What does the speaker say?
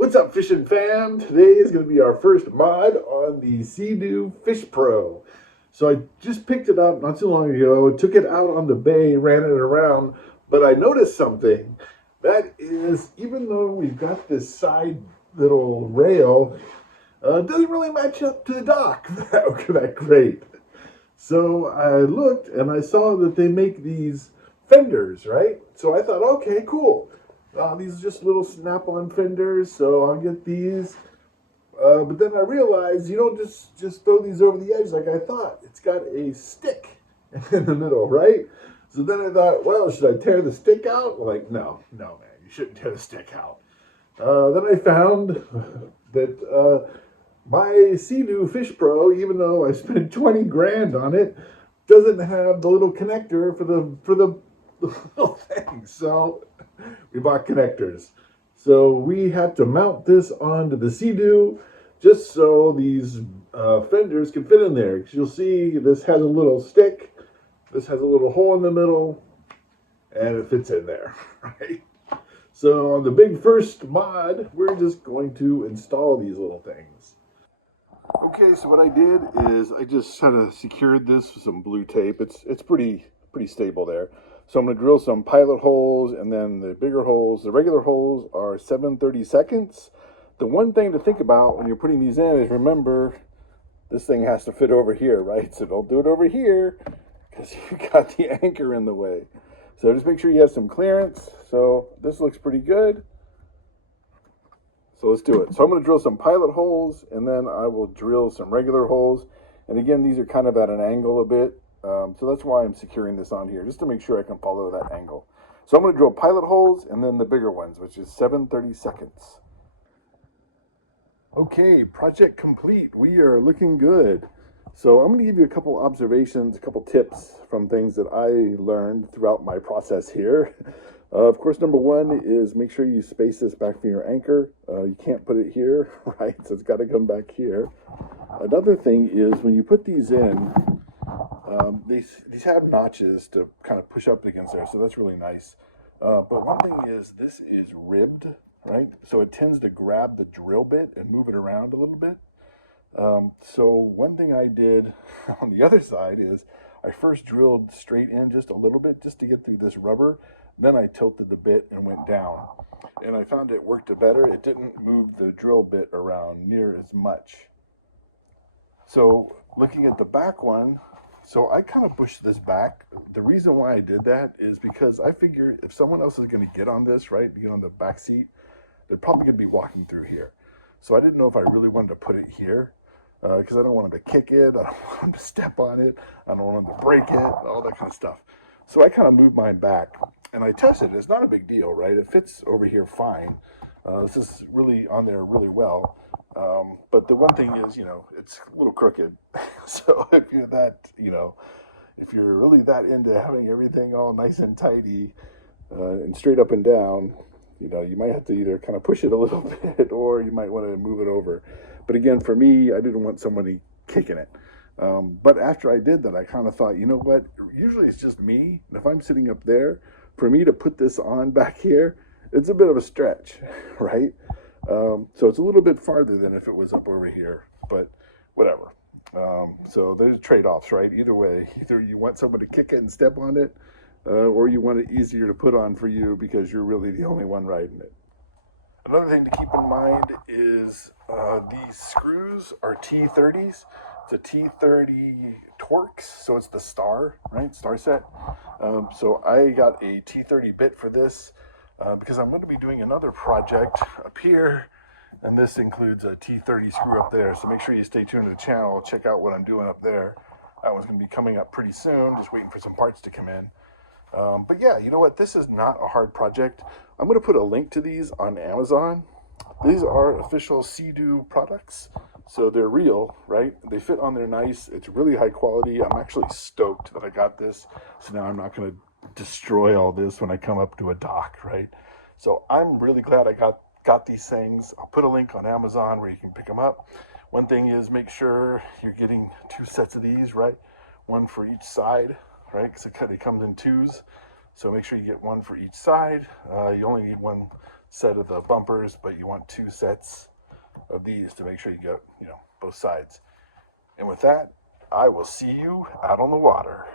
What's up, fishing fam? Today is going to be our first mod on the Sea-Doo Fishpro. So I just picked it up not too long ago, took it out on the bay, ran it around, but I noticed something. That is, even though we've got this side little rail, it doesn't really match up to the dock that great. So I looked and I saw that they make these fenders, right? So I thought, okay, cool. These are just little snap-on fenders, so I'll get these. But then I realized you don't just throw these over the edge like I thought. It's got a stick in the middle, right? So then I thought, well, should I tear the stick out? Like, no, man, you shouldn't tear the stick out. Then I found that my Sea-Doo Fishpro, even though I spent 20 grand on it, doesn't have the little connector for the little thing. So we bought connectors. So we had to mount this onto the Sea-Doo just so these fenders can fit in there. Because you'll see this has a little stick, this has a little hole in the middle, and it fits in there, right? So on the big first mod, we're just going to install these little things. Okay, so what I did is I just kind of secured this with some blue tape. It's pretty stable there. So I'm going to drill some pilot holes, and then the bigger holes. The regular holes are 7/32. The one thing to think about when you're putting these in is, remember, this thing has to fit over here, right? So don't do it over here because you got the anchor in the way. So just make sure you have some clearance. So this looks pretty good. So let's do it. So I'm going to drill some pilot holes, and then I will drill some regular holes. And again, these are kind of at an angle a bit. So that's why I'm securing this on here, just to make sure I can follow that angle. So I'm going to drill pilot holes and then the bigger ones, which is 7/32. Okay, project complete. We are looking good. So I'm going to give you a couple observations, a couple tips from things that I learned throughout my process here. Of course, number one is make sure you space this back from your anchor. You can't put it here, right? So it's got to come back here. Another thing is when you put these in, these have notches to kind of push up against there, so that's really nice. But one thing is this is ribbed, right? So it tends to grab the drill bit and move it around a little bit. So one thing I did on the other side is I first drilled straight in just a little bit just to get through this rubber. Then I tilted the bit and went down. And I found it worked better. It didn't move the drill bit around near as much. So looking at the back one, so I kind of pushed this back. The reason why I did that is because I figured if someone else is going to get on this, right, get on the back seat, they're probably going to be walking through here. So I didn't know if I really wanted to put it here because I don't want them to kick it. I don't want them to step on it. I don't want them to break it, all that kind of stuff. So I kind of moved mine back and I tested it. It's not a big deal, right? It fits over here fine. This is really on there really well. But the one thing is, it's a little crooked. So if you're that, if you're really that into having everything all nice and tidy and straight up and down, you might have to either kind of push it a little bit or you might want to move it over. But again, for me, I didn't want somebody kicking it. But after I did that, I kind of thought, you know what? Usually it's just me. And if I'm sitting up there, for me to put this on back here, it's a bit of a stretch, right? So it's a little bit farther than if it was up over here, but whatever. So there's trade-offs, right? Either way, either you want someone to kick it and step on it, or you want it easier to put on for you because you're really the only one riding it. Another thing to keep in mind is these screws are T30s. It's a T30 Torx, so it's the Star, right? Star set. So I got a T30 bit for this because I'm going to be doing another project up here, and this includes a T30 screw up there. So make sure you stay tuned to the channel. Check out what I'm doing up there. That one's going to be coming up pretty soon. Just waiting for some parts to come in. But yeah, you know what? This is not a hard project. I'm going to put a link to these on Amazon. These are official Sea-Doo products. So they're real, right? They fit on there nice. It's really high quality. I'm actually stoked that I got this. So now I'm not going to destroy all this when I come up to a dock, right? So I'm really glad I got these things. I'll put a link on Amazon where you can pick them up. One thing is make sure you're getting 2 sets of these, right? One for each side, right? Because it comes in 2s. So make sure you get one for each side. You only need one set of the bumpers, but you want 2 sets of these to make sure you get, both sides. And with that, I will see you out on the water.